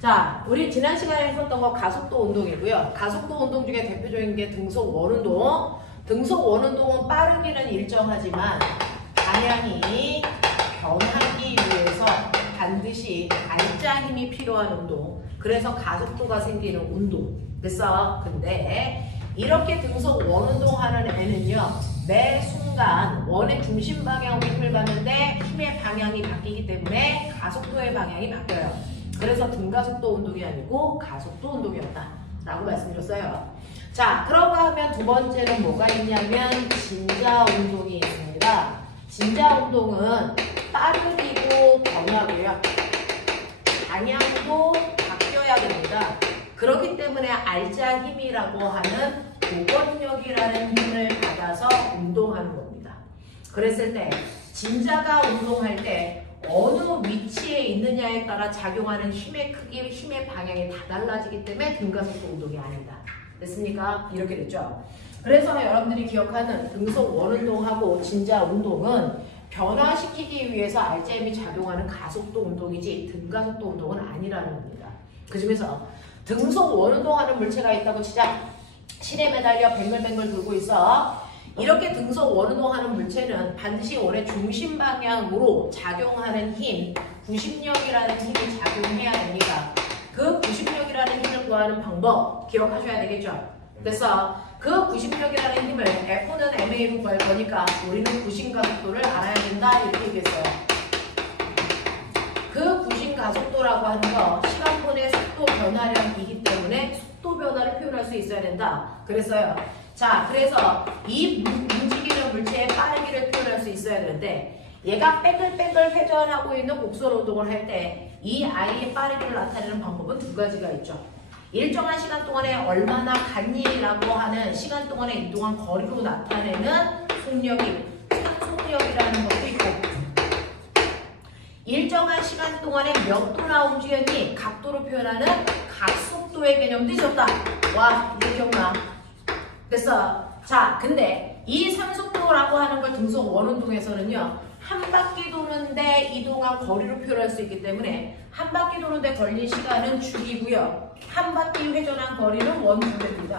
자, 우리 지난 시간에 했었던 거 가속도 운동이고요. 가속도 운동 중에 대표적인 게 등속 원운동. 등속 원운동은 빠르기는 일정하지만 방향이 변하기 위해서 반드시 알짜 힘이 필요한 운동. 그래서 가속도가 생기는 운동. 됐어? 근데 이렇게 등속 원운동 하는 애는요, 매 순간 원의 중심 방향으로 힘을 받는데 힘의 방향이 바뀌기 때문에 가속도의 방향이 바뀌어요. 그래서 등가속도 운동이 아니고 가속도 운동이었다 라고 말씀드렸어요. 자, 그런가 하면 두 번째는 뭐가 있냐면 진자 운동이 있습니다. 진자 운동은 빠르기도 변하고요, 방향도 바뀌어야 됩니다. 그렇기 때문에 알짜 힘이라고 하는 복원력이라는 힘을 받아서 운동하는 겁니다. 그랬을 때 진자가 운동할 때 어느 위치에 있느냐에 따라 작용하는 힘의 크기, 힘의 방향이 다 달라지기 때문에 등가속도 운동이 아니다. 됐습니까? 이렇게 됐죠. 그래서 여러분들이 기억하는 등속 원운동하고 진자 운동은 변화시키기 위해서 알짜 힘이 작용하는 가속도 운동이지 등가속도 운동은 아니라는 겁니다. 그 중에서 등속 원운동하는 물체가 있다고 치자. 실에 매달려 뱅글뱅글 돌고 있어. 이렇게 등속 원운동하는 물체는 반드시 원의 중심 방향으로 작용하는 힘, 구심력이라는 힘이 작용해야 됩니다. 그 구심력이라는 힘을 구하는 방법 기억하셔야 되겠죠? 그래서 그 구심력이라는 힘을 F는 MA로 구할 거니까 우리는 구심 가속도를 알아야 된다 이렇게 얘기했어요. 그 구심 가속도라고 하는 거 시간분의 속도 변화량이기 때문에 속도 변화를 표현할 수 있어야 된다. 그랬어요. 자, 그래서 이 움직이는 물체의 빠르기를 표현할 수 있어야 되는데 얘가 뺑글뺑글 회전하고 있는 곡선 운동을 할 때 이 아이의 빠르기를 나타내는 방법은 두 가지가 있죠. 일정한 시간 동안에 얼마나 갔니라고 하는 시간 동안에 이동한 거리로 나타내는 속력이 산속력이라는 것도 있고, 일정한 시간 동안에 몇 도나 움직였니 각도로 표현하는 각속도의 개념도 있었다. 와, 이거 기억나? 됐어. 자, 근데 이 산속도라고 하는 걸 등속 원운동에서는요, 한 바퀴 도는데 이동한 거리로 표현할 수 있기 때문에 한 바퀴 도는데 걸린 시간은 주기고요, 한 바퀴 회전한 거리는 원주입니다.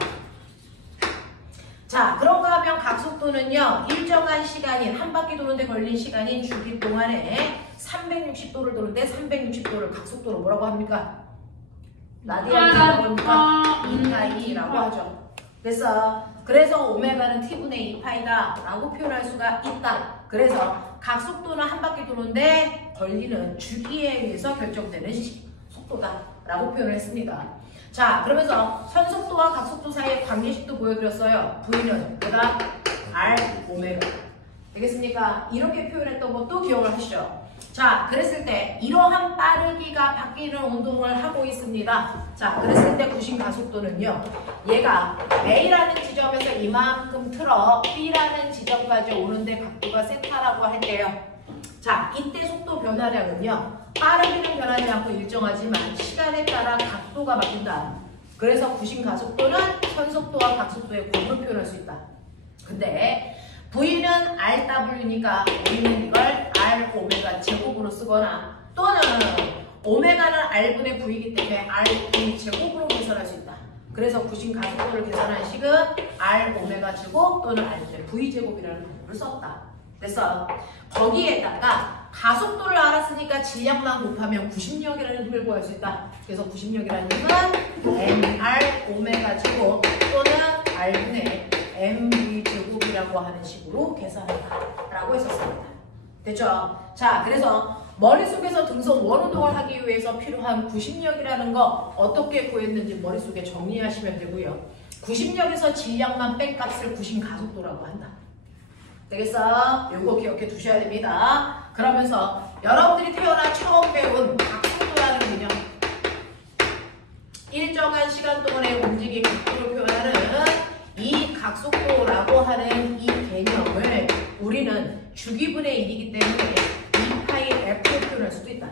자, 그런가 하면 각속도는요, 일정한 시간인 한 바퀴 도는데 걸린 시간인 주기 동안에 360도를 도는데 360도를 각속도로 뭐라고 합니까? 라디안이라고 합니까? 2파이라고 하죠. 그래서 오메가는 t분의 2파이다 라고 표현할 수가 있다. 그래서 각속도는 한 바퀴 도는데 걸리는 주기에 의해서 결정되는 속도다 라고 표현을 했습니다. 자, 그러면서 선속도와 각속도 사이의 관계식도 보여드렸어요. V는 보다 R, 오메가. 되겠습니까? 이렇게 표현했던 것도 기억을 하시죠. 자, 그랬을 때 이러한 빠르기가 바뀌는 운동을 하고 있습니다. 자, 그랬을 때 구심 가속도는요, 얘가 A라는 지점에서 이만큼 틀어 B라는 지점까지 오는데 각도가 세타라고 할게요. 자, 이때 속도 변화량은요, 빠르기는 변하지 않고 일정하지만 시간에 따라 각도가 바뀐다. 그래서 구심 가속도는 선속도와 각속도의 곱을 표현할 수 있다. 근데 V는 RW니까 우리는 이걸 R 오메가 제곱으로 쓰거나, 또는 오메가는 R분의 V이기 때문에 RV 제곱으로 계산할 수 있다. 그래서 구심 가속도를 계산한 식은 R 오메가 제곱 또는 R분의 V 제곱이라는 방법을 썼다. 됐어? 거기에다가 가속도를 알았으니까 질량만 곱하면 구심력이라는 힘을 구할 수 있다. 그래서 구심력이라는 힘은 MR 오메가 제곱 또는 R분의 MV 제곱이라고 하는 식으로 계산한다 라고 했었습니다. 됐죠? 자, 그래서 머릿속에서 등속 원운동을 하기 위해서 필요한 구심력이라는 거 어떻게 구했는지 머릿속에 정리하시면 되고요. 구심력에서 질량만 뺀 값을 구심 가속도라고 한다. 되겠어? 요거 기억해 두셔야 됩니다. 그러면서 여러분들이 태어나 처음 배운 각속도라는 개념, 일정한 시간 동안의 움직임 각도를 표현하는 이 각속도라고 하는 이 개념을 우리는 주기분의 1이기 때문에 2파이 F로 표현할 수도 있다.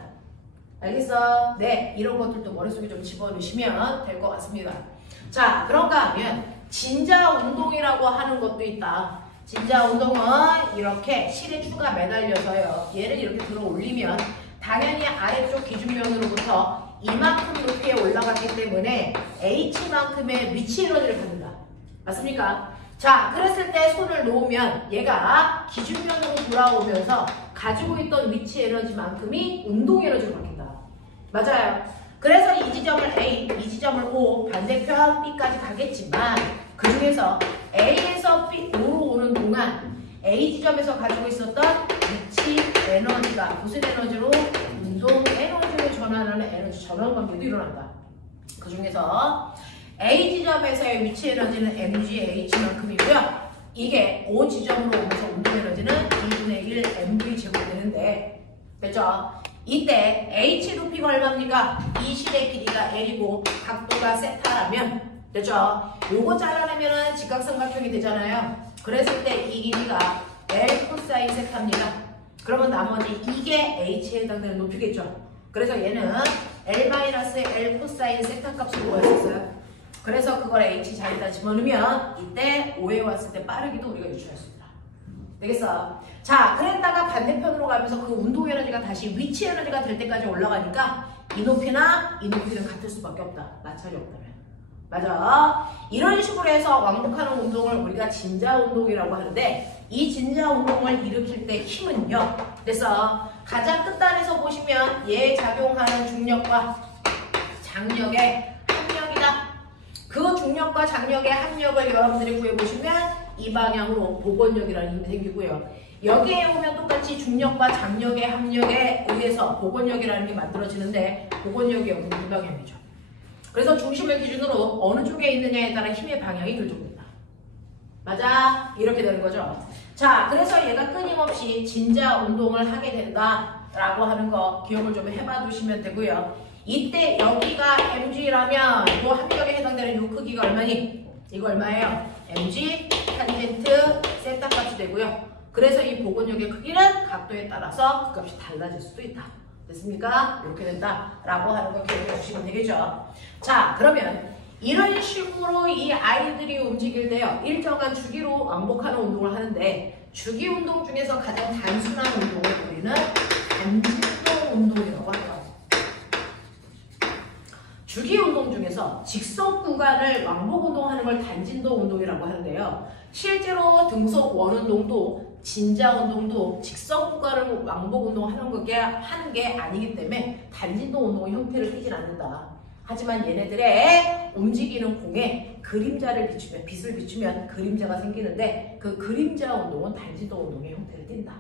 알겠어? 네, 이런 것들도 머릿속에 좀 집어넣으시면 될 것 같습니다. 자, 그런가 하면 진자 운동이라고 하는 것도 있다. 진자 운동은 이렇게 실에 추가 매달려서요, 얘를 이렇게 들어 올리면 당연히 아래쪽 기준면으로부터 이만큼 높이에 올라갔기 때문에 H만큼의 위치 에너지를 갖는다. 맞습니까? 자, 그랬을 때 손을 놓으면 얘가 기준면으로 돌아오면서 가지고 있던 위치 에너지만큼이 운동 에너지로 바뀐다. 맞아요. 그래서 이 지점을 A, 이 지점을 O, 반대편 B까지 가겠지만 그 중에서 A에서 B로 오는 동안 A 지점에서 가지고 있었던 위치 에너지가 무슨 에너지로? 운동 에너지로 전환하는 에너지 전환 관계도 일어난다. 그 중에서 A 지점에서의 위치 에너지는 mgH만큼이고요. 이게 O 지점으로 오면서 운동 에너지는 2분의 1 mv 제곱되는데, 됐죠? 이때 H 높이가 얼마입니까? 이 실의 길이가 L이고 각도가 세타라면, 됐죠? 요거 잘라내면 직각삼각형이 되잖아요. 그랬을 때 이 길이가 L 코사인 세타입니다. 그러면 나머지 이게 H에 해당되는 높이겠죠? 그래서 얘는 L-L 코사인 세타 값으로 구했었어요. 그래서 그걸 H 자리에다 집어넣으면 이때 5에 왔을 때 빠르기도 우리가 유추할 수 있다. 되겠어? 자, 그랬다가 반대편으로 가면서 그 운동 에너지가 다시 위치 에너지가 될 때까지 올라가니까 이 높이나 이 높이는 같을 수밖에 없다. 마찰이 없다면. 맞아. 이런 식으로 해서 왕복하는 운동을 우리가 진자 운동이라고 하는데, 이 진자 운동을 일으킬 때 힘은요. 그래서 가장 끝단에서 보시면 얘에 작용하는 중력과 장력의 합력이다. 그 중력과 장력의 합력을 여러분들이 구해보시면 이 방향으로 복원력이라는 힘이 생기고요. 여기에 오면 똑같이 중력과 장력의 합력에 의해서 복원력이라는 게 만들어지는데, 복원력이 여기는 이 방향이죠. 그래서 중심을 기준으로 어느 쪽에 있느냐에 따라 힘의 방향이 결정된다. 맞아? 이렇게 되는 거죠. 자, 그래서 얘가 끊임없이 진자 운동을 하게 된다라고 하는 거 기억을 좀 해봐 두시면 되고요. 이때 여기가 mg라면 이 합력에 해당되는 요 크기가 얼마니? 이거 얼마예요? mg 탄젠트 세타 값이 되고요. 그래서 이 복원력의 크기는 각도에 따라서 그 값이 달라질 수도 있다. 됐습니까? 이렇게 된다라고 하는 거 기억해 주시면 되겠죠. 자, 그러면 이런 식으로 이 아이들이 움직일 때요, 일정한 주기로 왕복하는 운동을 하는데, 주기 운동 중에서 가장 단순한 운동을 우리는 단진동 운동이라고 해요. 주기 운동 중에서 직선 구간을 왕복 운동하는 걸 단진동 운동이라고 하는데요. 실제로 등속 원운동도 진자 운동도 직선 구간을 왕복 운동하는 게 아니기 때문에 단진동 운동의 형태를 띠진 않는다. 하지만 얘네들의 움직이는 공에 그림자를 비추면, 빛을 비추면 그림자가 생기는데, 그 그림자 운동은 단진동 운동의 형태를 띈다.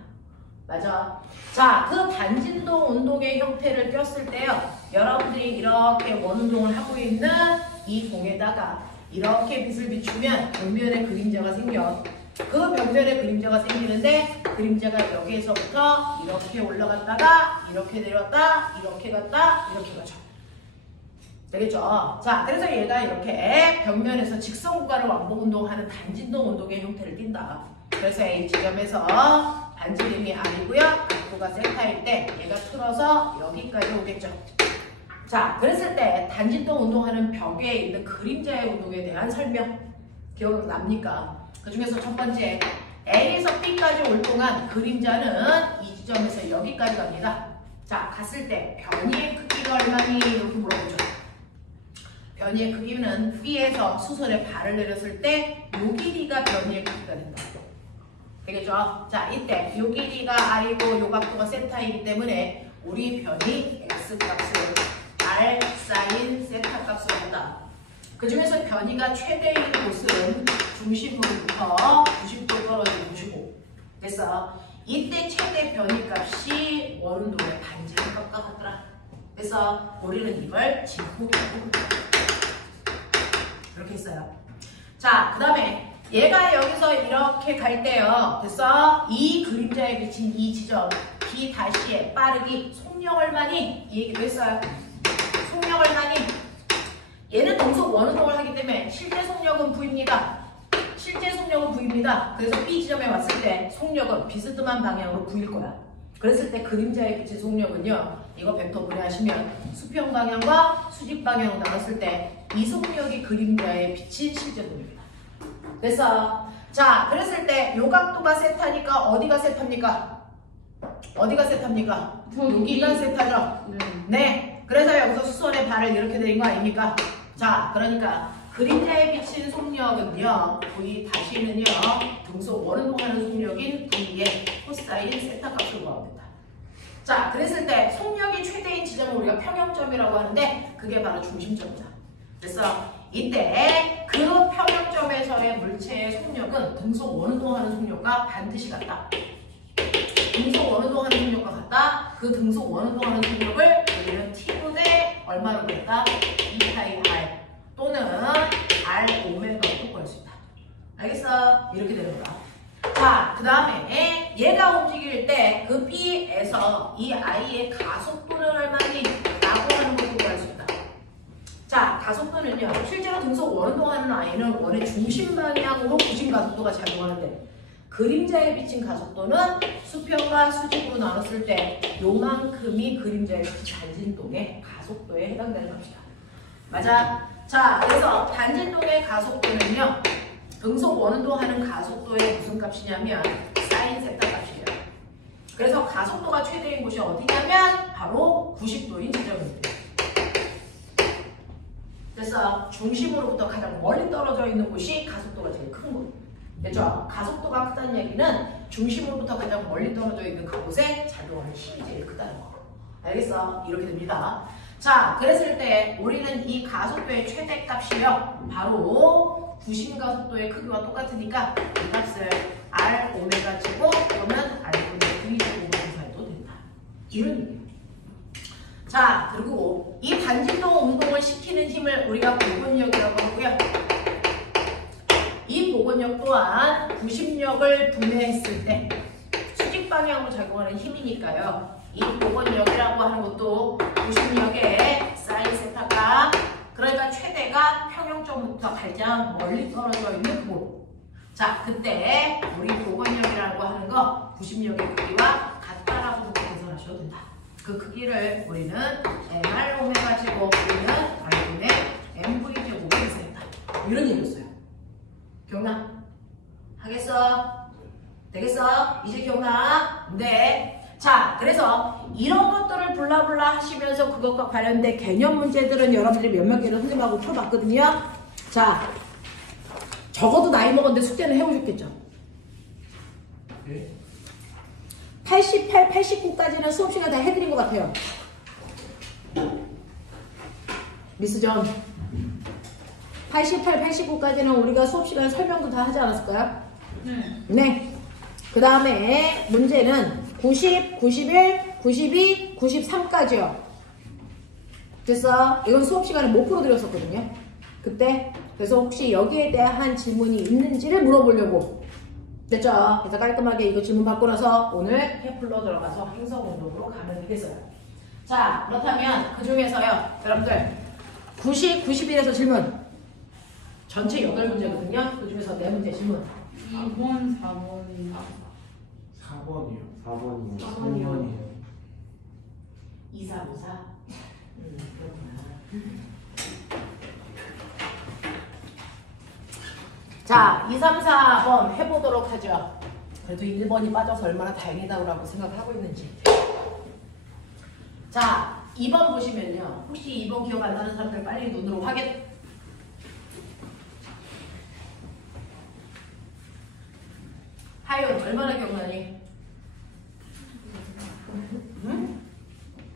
맞아. 자, 그 단진동 운동의 형태를 띄었을 때요, 여러분들이 이렇게 원운동을 하고 있는 이 공에다가 이렇게 빛을 비추면 벽면에 그림자가 생겨. 그 벽면에 그림자가 생기는데, 그림자가 여기에서부터 이렇게 올라갔다가 이렇게 내렸다, 이렇게 갔다, 이렇게 가죠. 되겠죠? 자, 그래서 얘가 이렇게 벽면에서 직선 구간을 왕복 운동하는 단진동 운동의 형태를 띈다. 그래서 A 지점에서 반지름이 R이고요. 각도가 세타일 때 얘가 틀어서 여기까지 오겠죠. 자, 그랬을 때 단진동 운동하는 벽에 있는 그림자의 운동에 대한 설명 기억납니까? 그 중에서 첫 번째, A에서 B까지 올 동안 그림자는 이 지점에서 여기까지 갑니다. 자, 갔을 때 변이의 크기가 얼마니? 이렇게 물어보죠. 변이의 크기는 B에서 수선에 발을 내렸을 때 요 길이가 변이의 크기가 된다. 되겠죠? 자, 이때 요 길이가 R이고 요 각도가 세타이기 때문에 우리 변이 X값을 R 사인 세타 값으로 한다. 그 중에서 변이가 최대인 곳은 중심으로부터 90도 떨어진 곳이고, 그래서 이때 최대 변이 값이 원운동의 반지름 값과 같더라. 그래서 우리는 이걸 진폭이라고 부른다. 이렇게 했어요. 자, 그 다음에 얘가 여기서 이렇게 갈 때요, 됐어? 이 그림자에 비친 이 지점 B 다시에 빠르기 속력 얼마니? 이 얘기도 했어요. 속력 얼마니? 얘는 동속 원운동을 하기 때문에 실제 속력은 V입니다. 실제 속력은 V입니다. 그래서 B 지점에 왔을 때 속력은 비스듬한 방향으로 V일 거야. 그랬을 때 그림자에 비친 속력은요, 이거 벡터 분해하시면 수평 방향과 수직 방향으로 나눴을 때 이 속력이 그림자에 비친 실제 속력이다. 그래서 자, 그랬을 때 요 각도가 세타니까 어디가 세타입니까? 어디가 세타입니까? 여기가 세타죠? 네. 그래서 여기서 수선의 발을 이렇게 드린 거 아닙니까? 자, 그러니까 그림자에 비친 속력은요, V 다시는요, 등속 원운동하는 속력인 V의 코사인 세타 값을 구하면 된다. 자, 그랬을 때 속력이 최대인 지점을 우리가 평형점이라고 하는데 그게 바로 중심점이다. 그래서 이때 그 평형점에서의 물체의 속력은 등속 원운동하는 속력과 반드시 같다. 등속 원운동하는 속력과 같다. 그 등속 원운동하는 속력을 우리는 T분의 얼마로 그랬다? 2파이 R 또는 R 오메가로 구할 수 있다. 알겠어? 이렇게 되는 거야. 자, 그 다음에 얘가 움직일 때 그 B에서 이 I의 가속도는 얼마니? 라고 하는 것도 구할 수 있다. 자, 가속도는요. 실제로 등속 원운동하는 I는 원의 중심 방향으로 구심 가속도가 작용하는데 그림자에 비친 가속도는 수평과 수직으로 나눴을 때 요만큼이 그림자에 비친 단진동의 가속도에 해당되는 값이다. 맞아? 자, 그래서 단진동의 가속도는요. 등속 원운동하는 가속도의 무슨 값이냐면 사인 세타 값이에요. 그래서 가속도가 최대인 곳이 어디냐면 바로 90도인 지점입니다. 그래서 중심으로부터 가장 멀리 떨어져 있는 곳이 가속도가 제일 큰 곳. 그렇죠? 가속도가 크다는 얘기는 중심으로부터 가장 멀리 떨어져 있는 그곳에 작용하는 힘이 제일 크다는 거. 알겠어? 이렇게 됩니다. 자, 그랬을 때 우리는 이 가속도의 최대값이요. 바로 구심 가속도의 크기와 똑같으니까 이 값을 R 오메가 제곱 또는 R 분의 V 제곱으로 계산해도 된다. 이런 의미예요. 자, 그리고 이 단진동 운동을 시키는 힘을 우리가 복원력이라고 하고요. 이 복원력 또한 구심력을 분해했을 때 수직 방향으로 작용하는 힘이니까요. 이 복원력이라고 하는 것도 구심력의 사인 세타가 그러니까 최대가 평형점부터 가장 멀리 떨어져 있는 그곳. 자, 그때 우리 복원력이라고 하는 거 구심력의 크기와 같다라고 계산하셔도 된다. 그 크기를 우리는 MR 오메가 제곱 우리는 R분의 MV 제곱으로 계산했다. 이런 얘기였어요. 기억나? 하겠어? 되겠어? 이제 기억나? 네. 자, 그래서 이런 것들을 블라블라 하시면서 그것과 관련된 개념 문제들은 여러분들이 몇몇 개를 선생님하고 풀어봤거든요. 자, 적어도 나이 먹었는데 숙제는 해오셨겠죠? 네. 88, 89까지는 수업시간 다 해드린 것 같아요. 미스전 88, 89까지는 우리가 수업시간 설명도 다 하지 않았을까요? 네. 그 다음에 문제는 90, 91, 92, 93까지요. 됐어? 이건 수업시간에 못 풀어드렸었거든요. 그때. 그래서 혹시 여기에 대한 질문이 있는지를 물어보려고. 됐죠? 그래서 깔끔하게 이거 질문 받고 나서 오늘 해풀러 들어가서 행성운동으로 가면 되겠어요. 자, 그렇다면 그 중에서요. 여러분들 90, 91에서 질문. 전체 8문제거든요. 그 중에서 4문제 질문. 2번, 4번이요. 4번이요. 4번이요. 4번이요. 2, 4, 5, 4. 그렇구나. 자, 2, 3, 4번 해보도록 하죠. 그래도 1번이 빠져서 얼마나 다행이다고 생각하고 있는지. 자, 2번 보시면요. 혹시 2번 기억 안 나는 사람들 빨리 눈으로 확인. 하윤, 얼마나 기억나니? 응?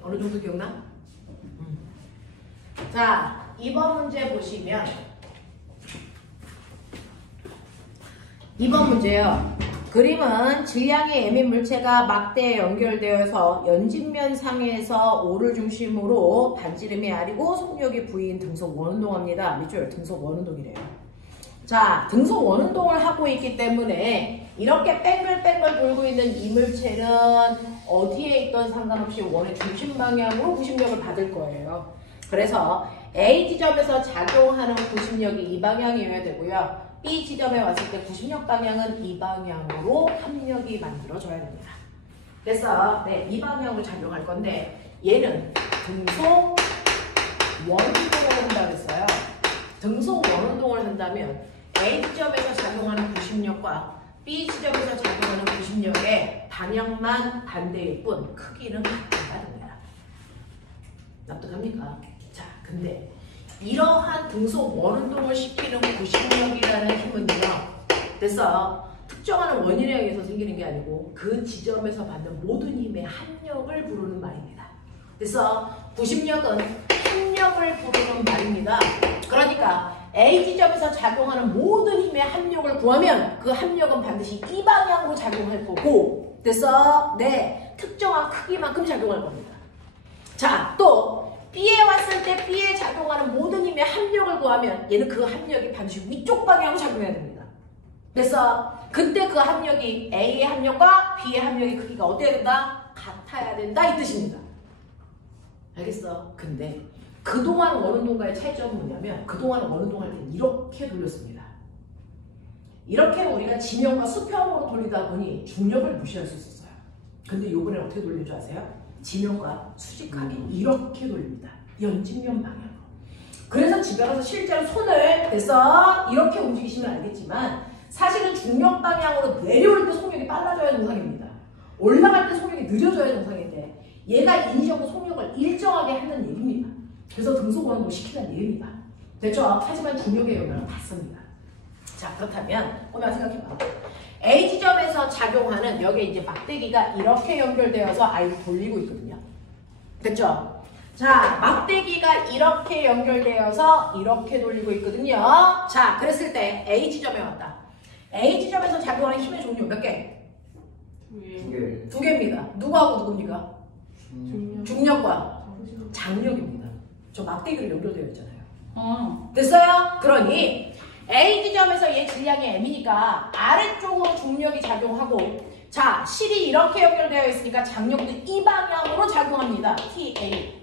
어느 정도 기억나? 자, 2번 문제 보시면 2번 문제요. 그림은 질량의 M인 물체가 막대에 연결되어서 연직면 상에서 O를 중심으로 반지름이 R이고 속력이 V인 등속 원운동합니다. 밑줄 등속 원운동이래요. 자, 등속 원운동을 하고 있기 때문에 이렇게 뺑글뺑글 돌고 있는 이 물체는 어디에 있던 상관없이 원의 중심 방향으로 구심력을 받을 거예요. 그래서 A 지점에서 작용하는 구심력이 이 방향이어야 되고요. B 지점에 왔을 때 구심력 방향은 이 방향으로 합력이 만들어져야 됩니다. 그래서 네, 이 방향으로 작용할 건데 얘는 등속 원운동을 한다고 했어요. 등속 원운동을 한다면 A 지점에서 작용하는 구심력과 B 지점에서 작용하는 구심력의 방향만 반대일 뿐 크기는 같다는 겁니다. 납득합니까? 자, 근데 이러한 등속 원운동을 시키는 구심력이라는 힘은요. 됐어. 특정한 원인에 의해서 생기는 게 아니고 그 지점에서 받는 모든 힘의 합력을 부르는 말입니다. 그래서 구심력은 합력을 부르는 말입니다. 그러니까 A 지점에서 작용하는 모든 힘의 합력을 구하면 그 합력은 반드시 이 방향으로 작용할 거고, 그래서 네, 특정한 크기만큼 작용할 겁니다. 자, 또 B에 왔을 때 B에 작용하는 모든 힘의 합력을 구하면 얘는 그 합력이 반드시 위쪽 방향으로 작용해야 됩니다. 그래서 그때 그 합력이 A의 합력과 B의 합력의 크기가 어때야 된다? 같아야 된다 이 뜻입니다. 알겠어? 근데 그동안 원운동과의 차이점은 뭐냐면 그동안 원운동할 때 이렇게 돌렸습니다. 이렇게 우리가 지면과 수평으로 돌리다 보니 중력을 무시할 수 있었어요. 근데 요번에 어떻게 돌리는 줄 아세요? 지면과 수직하게 이렇게 돌립니다. 연직면 방향으로. 그래서 집에 가서 실제로 손을 대서 이렇게 움직이시면 알겠지만 사실은 중력 방향으로 내려올 때 속력이 빨라져야 정상입니다. 올라갈 때 속력이 느려져야 정상인데 얘가 인위적으로 속력을 일정하게 하는 얘기입니다. 그래서 등속 원운동 시키는 얘기입니다. 됐죠? 하지만 중력의 영향은 받습니다. 자, 그렇다면 한번 생각해봐. A 지점에서 작용하는 여기에 이제 막대기가 이렇게 연결되어서 I를 돌리고 있거든요. 됐죠? 자, 막대기가 이렇게 연결되어서 이렇게 돌리고 있거든요. 자, 그랬을 때 A 지점에 왔다. A 지점에서 작용하는 힘의 종류 몇 개? 두 개입니다. 누구하고 누굽니까? 중력과 장력입니다. 저 막대기로 연결되어 있잖아요. 됐어요? 그러니 A 지점에서 얘 질량이 M이니까 아래쪽으로 중력이 작용하고, 자, 실이 이렇게 연결되어 있으니까 장력도 이 방향으로 작용합니다. TA.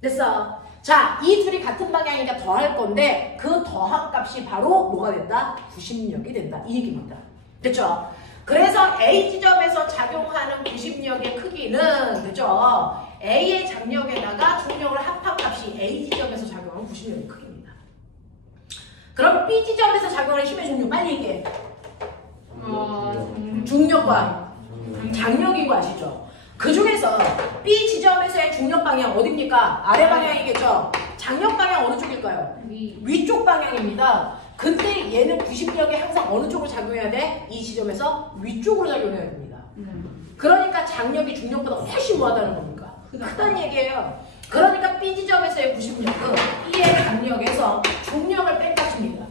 됐어? 자, 이 둘이 같은 방향이니까 더할 건데 그 더한 값이 바로 뭐가 된다? 구심력이 된다. 이 얘기입니다. 됐죠? 그래서 A 지점에서 작용하는 구심력의 크기는, 그죠? A의 장력에다가 중력을 합한 값이 A 지점에서 작용하는 구심력의 크기입니다. 그럼 B 지점에서 작용하는 힘의 종류 빨리 얘기해. 중력과 장력인 거 아시죠? 그 중에서 B 지점에서의 중력 방향 어딥니까? 아래 방향이겠죠? 장력 방향 어느 쪽일까요? 위쪽 방향입니다. 근데 얘는 구심력이 항상 어느 쪽으로 작용해야 돼? 이 지점에서 위쪽으로 작용해야 됩니다. 그러니까 장력이 중력보다 훨씬 뭐하다는 겁니까? 크다는 얘기예요. 그러니까 B 지점에서의 구심력은 B의 장력에서 중력을 뺀 값입니다.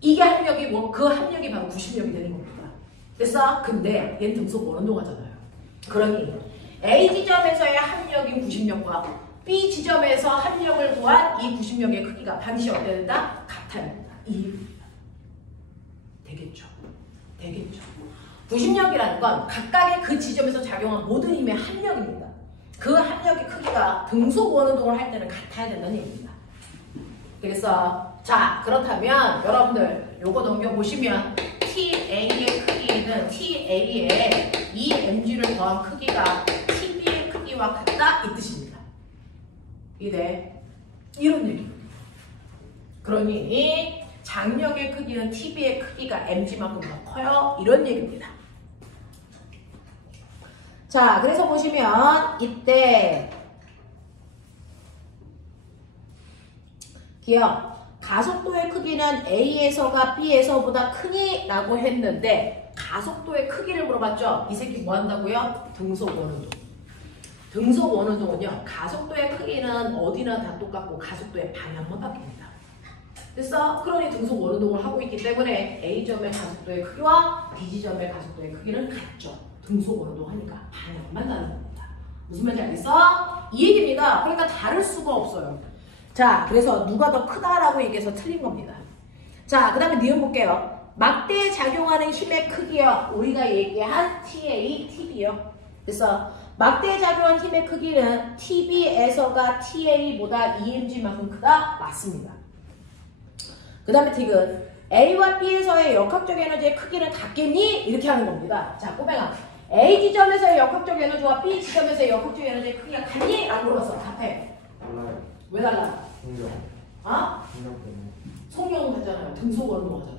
이게 합력이 뭐, 그 합력이 바로 구심력이 되는 겁니다. 됐어? 근데 얘는 등속 원운동하잖아요. 그러니 A 지점에서의 합력인 구심력과 B 지점에서 합력을 구한 이 구심력의 크기가 반드시 어때야 된다? 같아야 된다. 이 얘기입니다. 되겠죠? 되겠죠? 구심력이라는 건 각각의 그 지점에서 작용한 모든 힘의 합력입니다. 그 합력의 크기가 등속 원운동을 할 때는 같아야 된다는 얘기입니다. 되겠어? 자, 그렇다면 여러분들 요거 넘겨보시면 TA의 크기는 TA에 이 mg를 더한 크기가 TB의 크기와 같다 이 뜻입니다. 이래 이런 얘기입니다. 그러니 장력의 크기는 TB의 크기가 mg만큼 더 커요 이런 얘기입니다. 자, 그래서 보시면 이때 기억 가속도의 크기는 A에서가 B에서보다 크니? 라고 했는데 가속도의 크기를 물어봤죠? 이 새끼 뭐 한다고요? 등속 원운동. 등속 원운동은요. 가속도의 크기는 어디나 다 똑같고 가속도의 방향만 바뀝니다. 됐어? 그러니 등속 원운동을 하고 있기 때문에 A점의 가속도의 크기와 B지점의 가속도의 크기는 같죠. 등속 원운동 하니까 방향만 다른 겁니다. 무슨 말인지 알겠어? 이 얘기입니다. 그러니까 다를 수가 없어요. 자, 그래서 누가 더 크다라고 얘기해서 틀린 겁니다. 자, 그 다음에 니은 볼게요. 막대에 작용하는 힘의 크기요. 우리가 얘기한 TA, TB요. 그래서 막대에 작용한 힘의 크기는 TB에서가 TA보다 EMG만큼 크다? 맞습니다. 그 다음에 디귿. A와 B에서의 역학적 에너지의 크기는 같겠니? 이렇게 하는 겁니다. 자, 꼬맹아. A 지점에서의 역학적 에너지와 B 지점에서의 역학적 에너지의 크기가 같니? 라고 물어봤어. 같아. 달라요. 왜 달라? 중력. 어? 중력 때문에. 속력은 같잖아요. 등속 원운동 하잖아요.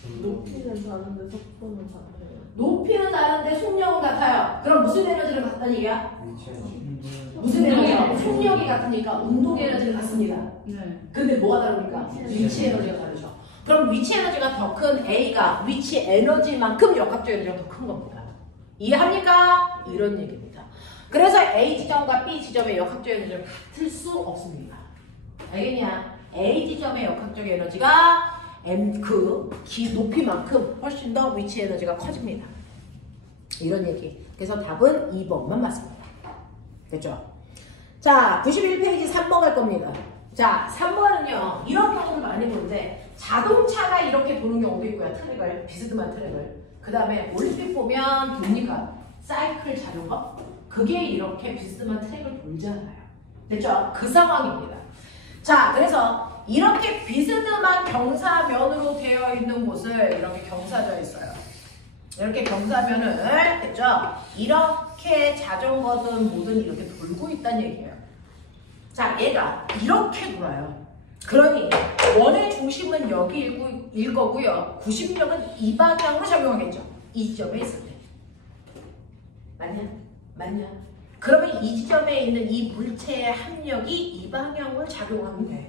중력이. 높이는 다른데 속도는 같아요. 높이는 다른데 속력은 같아요. 그럼 무슨 에너지를 같다는 얘기야? 위치 에너지. 무슨 에너지야? 속력이 같으니까 운동 에너지는 같습니다. 네. 근데 뭐가 다릅니까? 위치 에너지가 다르죠. 그럼 위치 에너지가 더 큰 A가 위치 에너지만큼 역학적 에너지가 더 큰 겁니다. 이해합니까? 이런 얘기입니다. 그래서 A 지점과 B 지점의 역학적 에너지가 같을 수 없습니다. 알겠냐? A 지점의 역학적 에너지가 높이만큼 훨씬 더 위치 에너지가 커집니다. 이런 얘기. 그래서 답은 2번만 맞습니다. 됐죠? 자, 91페이지 3번 갈 겁니다. 자, 3번은요, 이런 경우를 많이 보는데, 자동차가 이렇게 도는 경우도 있고요. 트랙을, 비스듬한 트랙을. 그 다음에 올림픽 보면 봅니까? 사이클 자전거? 그게 이렇게 비스듬한 트랙을 돌잖아요. 됐죠? 그 상황입니다. 자, 그래서 이렇게 비스듬한 경사면으로 되어 있는 곳을 이렇게 경사져 있어요. 이렇게 경사면을, 됐죠? 이렇게 자전거든 뭐든 이렇게 돌고 있다는 얘기예요. 자, 얘가 이렇게 돌아요. 그러니 원의 중심은 여기일 거고요. 구심력은 이 방향으로 작용하겠죠. 이 지점에 있을 때. 맞냐? 맞냐? 그러면 이 지점에 있는 이 물체의 합력이 이 방향으로 작용하면 돼요.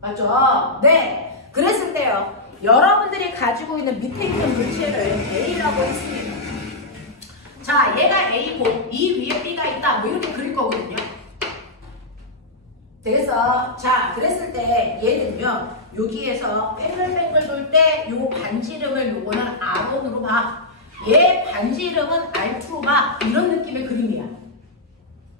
맞죠? 네. 그랬을 때요. 여러분들이 가지고 있는 밑에 있는 물체를 A라고 했습니다. 자, 얘가 A고 이 위에 B가 있다. 뭐 이렇게 그릴 거거든요. 그래서 자, 그랬을 때 얘는요. 여기에서 뱅글뱅글 돌 때 요 반지름을 요거는 R1으로 봐. 얘 반지름은 R2로 봐. 이런 느낌의 그림이야.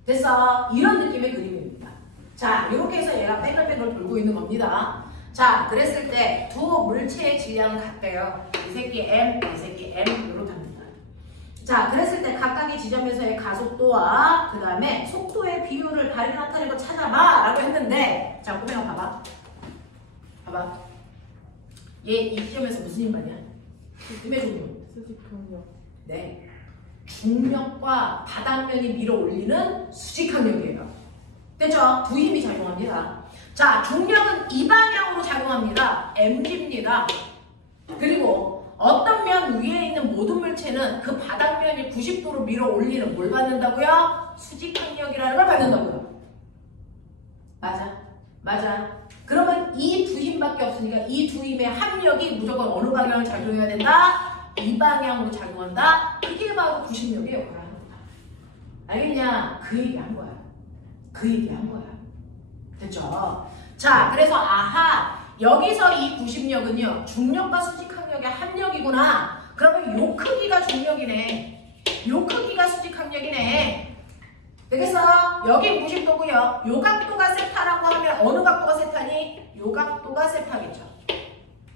그래서 이런 느낌의 그림입니다. 자, 이렇게 해서 얘가 뱅글뱅글 돌고 있는 겁니다. 자, 그랬을 때 두 물체의 질량은 같대요. 이 새끼 M, 이 새끼 M 이렇게 합니다. 자, 그랬을 때 각각의 지점에서의 가속도와 그 다음에 속도의 비율을 다르게 나타내는 거 찾아봐 라고 했는데, 자, 꼬맹아 봐봐. 봐봐. 얘 이 지점에서 무슨 힘 받냐? 힘의 종류. 수직항력. 네. 중력과 바닥면이 밀어 올리는 수직항력이에요. 됐죠? 두 힘이 작용합니다. 자, 중력은 이 방향으로 작용합니다. mg입니다. 그리고 어떤 면 위에 있는 모든 물체는 그 바닥면이 90도로 밀어 올리는 뭘 받는다고요? 수직항력이라는 걸 받는다고요. 맞아. 맞아. 그러면 이 두 힘밖에 없으니까 이 두 힘의 합력이 무조건 어느 방향을 작용해야 된다? 이 방향으로 작용한다? 그게 바로 구심력의 역할을 합니다. 알겠냐? 그 얘기한 거야. 그 얘기한 거야. 됐죠? 자, 그래서 아하, 여기서 이 구심력은요, 중력과 수직항력의 합력이구나. 그러면 요 크기가 중력이네. 요 크기가 수직항력이네. 그래서 여기 90도고요. 요 각도가 세타라고 하면 어느 각도가 세타니? 요 각도가 세타겠죠.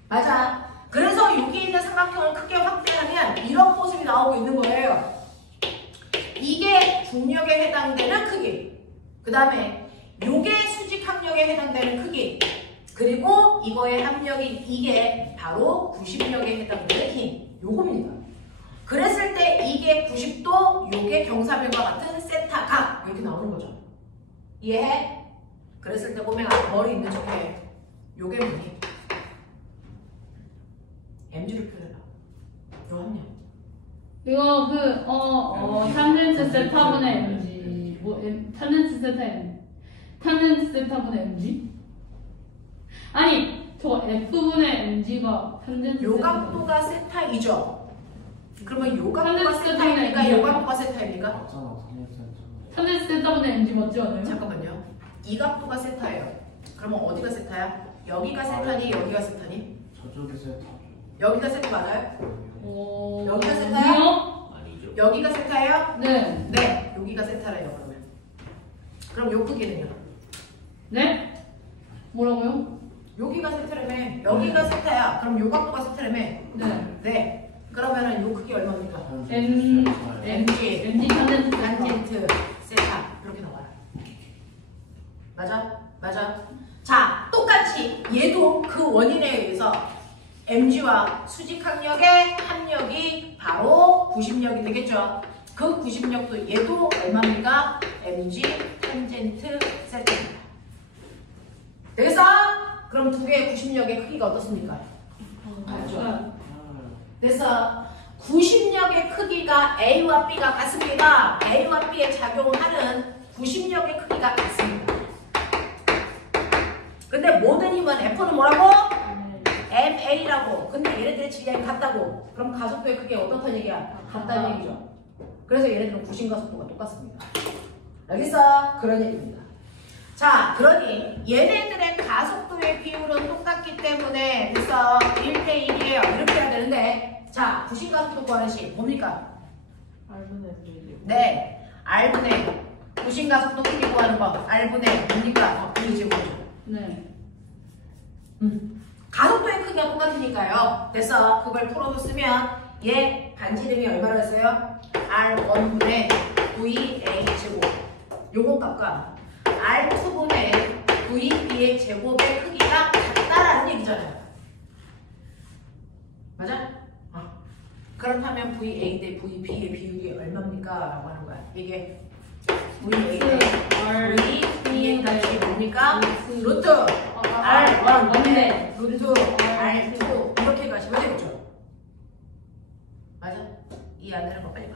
맞아. 그래서 여기 있는 삼각형을 크게 확대하면 이런 모습이 나오고 있는 거예요. 이게 중력에 해당되는 크기. 그 다음에 요게 수직항력에 해당되는 크기. 그리고 이거의 합력이 이게 바로 구심력에 해당되는 힘. 요겁니다. 그랬을 때 이게 90도, 요게 경사면과 같은 세타 각. 이렇게 나오는 거죠. 이해해? 그랬을 때 보면 머리 있는 척해. 요게 뭐니? mg를 표현해라. 요 합력. 이거 탄젠트 세타분의 mg 탄젠트 세타 m 탄젠트 세타분의 mg? 아니 저거 f분의 mg가 탄젠트 요 세타 각도가 세타이죠. 그러면 요 각도가 탄젠트 세타입니까? 세타분의 요 각도가 세타입니까? 맞잖아. 탄젠트 세타분의 mg 맞지 않아요? 잠깐만요. 이 각도가 세타예요. 그러면 어디가 세타야? 여기가 세타니 여기가 세타니? 저쪽에 세타. 여기가 세타 맞아요? 여기가 세타야? 세타요? 아니죠. 여기가 세타예요? 네. 네. 여기가 세타래요. 그럼 요 크기는요? 네? 뭐라고요? 여기가 세타라며. 여기가 세타야. 그럼 요 각도가 세타라며. 네. 네. 그러면은 요 크기 얼마입니까? mg mg 탄젠트 세타 탄젠트 세타 이렇게 나와요. 맞아? 맞아. 자, 똑같이 얘도 그 원인에 의해서 mg와 수직항력의 합력이 바로 구심력이 되겠죠. 그 구심력도 얘도 얼마입니까? mg 탄젠트 세타입니다. 되겠어? 그럼 두 개의 구심력의 크기가 어떻습니까? 같죠? 그죠? 네. 그래서 구심력의 크기가 A와 B가 같습니다. A와 B에 작용하는 구심력의 크기가 같습니다. 근데 모든 힘은 F는 뭐라고? MA라고. 근데 얘네들의 질량이 같다고. 그럼 가속도의 크기가 어떻다는 얘기야? 같다는 얘기죠. 그래서 얘네들은 구심 가속도가 똑같습니다. 알겠어? 그런 얘기입니다. 자, 그러니 얘네들의 가속도의 비율은 똑같기 때문에 그래서 1대1이에요. 이렇게 해야 되는데 자, 구심 가속도 구하는 식 뭡니까? R분의 V. 네, R분의 구심 가속도 크기 구하는 법 R분의 뭡니까? V제곱이죠. 네. 가속도의 크기가 똑같으니까요. 그래서 그걸 풀어서 쓰면 얘 반지름이 얼마나 했어요? R1분의 VA 제곱 요거 값과 R2분의 VB의 제곱의 크기가 같다라는 얘기잖아요. 맞아? 그렇다면 VA 대 VB의 비율이 얼마입니까? 라고 하는 거야. 이게 VA 대 VB의 값이 뭡니까? 루트 R1분의 루트 R2 이렇게 가시면 되겠죠? 맞아? 이해 안 되는 거 빨리 봐.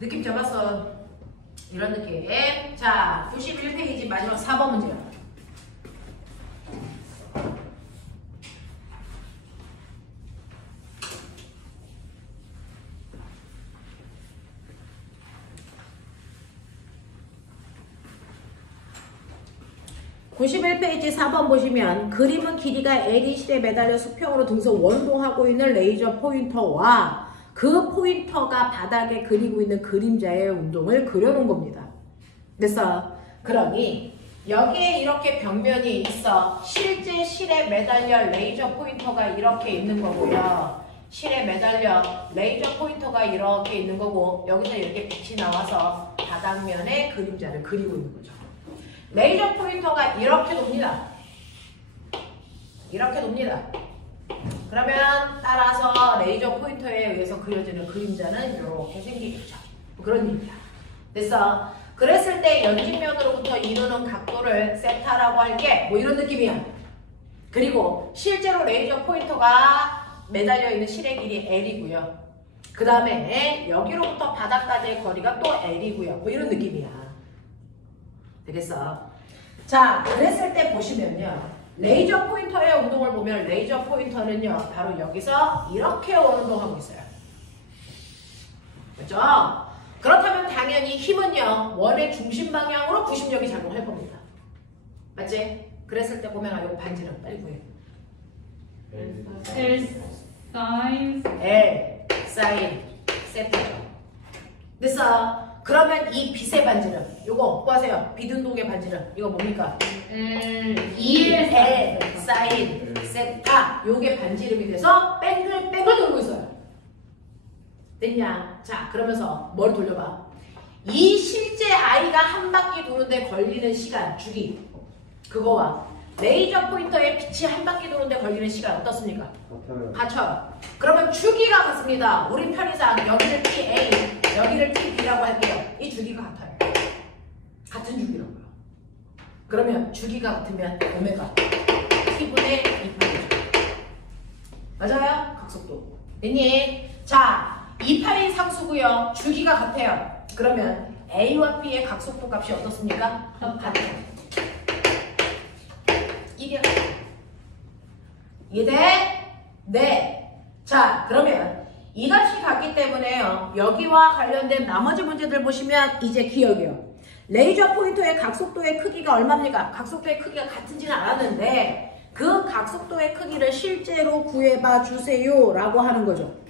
느낌 잡았어. 이런 느낌. 자, 91페이지 마지막 4번 문제야. (91페이지) 4번 보시면 그림은 길이가 L이 실에 매달려 수평으로 등선 원동하고 있는 레이저 포인터와 그 포인터가 바닥에 그리고 있는 그림자의 운동을 그려놓은 겁니다. 그래서 그러니 여기에 이렇게 벽면이 있어. 실제 실에 매달려 레이저 포인터가 이렇게 있는 거고요. 실에 매달려 레이저 포인터가 이렇게 있는 거고 여기서 이렇게 빛이 나와서 바닥면에 그림자를 그리고 있는 거죠. 레이저 포인터가 이렇게 돕니다. 이렇게 돕니다. 그러면 따라서 레이저 포인터에 의해서 그려지는 그림자는 이렇게 생기겠죠. 그런 얘기야. 됐어? 그랬을 때 연직면으로부터 이루는 각도를 세타라고 할게 뭐 이런 느낌이야. 그리고 실제로 레이저 포인터가 매달려 있는 실의 길이 L이고요. 그 다음에 여기로부터 바닥까지의 거리가 또 L이고요. 뭐 이런 느낌이야. 되겠어? 자, 그랬을 때 보시면요. 레이저 포인터의 운동을 보면 레이저 포인터는요. 바로 여기서 이렇게 운동하고 있어요. 그렇죠? 그렇다면 당연히 힘은요. 원의 중심 방향으로 구심력이 작용할 겁니다. 맞지? 그랬을 때 보면 이거 반지름 빨리 구해. L 사인 L 사인 세타죠. 그래서 그러면 이 빛의 반지름 요거 구하세요. 빛운동의 반지름 이거 뭡니까? L L 사인 세타 요게 반지름이 돼서 뺑글뺑글 돌고 있어요. 됐냐? 자, 그러면서 뭘 돌려봐. 이 실제 아이가 한 바퀴 도는데 걸리는 시간 주기 그거와 레이저 포인터의 빛이 한 바퀴 도는데 걸리는 시간 어떻습니까? 같아요. 그러면 주기가 같습니다. 우리 편의상 여기를 TA, 여기를 TB라고 할게요. 이 주기가 같아요. 같은 주기라고요. 그러면 주기가 같으면 오메가 T분의 2파이죠. 맞아요? 각속도. 됐니? 자, 2파이 상수고요. 주기가 같아요. 그러면 A와 B의 각속도 값이 어떻습니까? 같아요. 이게 이해돼? 네. 자, 그러면 이 값이 같기 때문에요. 여기와 관련된 나머지 문제들 보시면 이제 기억이요. 레이저 포인터의 각속도의 크기가 얼마입니까? 각속도의 크기가 같은지는 알았는데 그 각속도의 크기를 실제로 구해봐 주세요 라고 하는 거죠.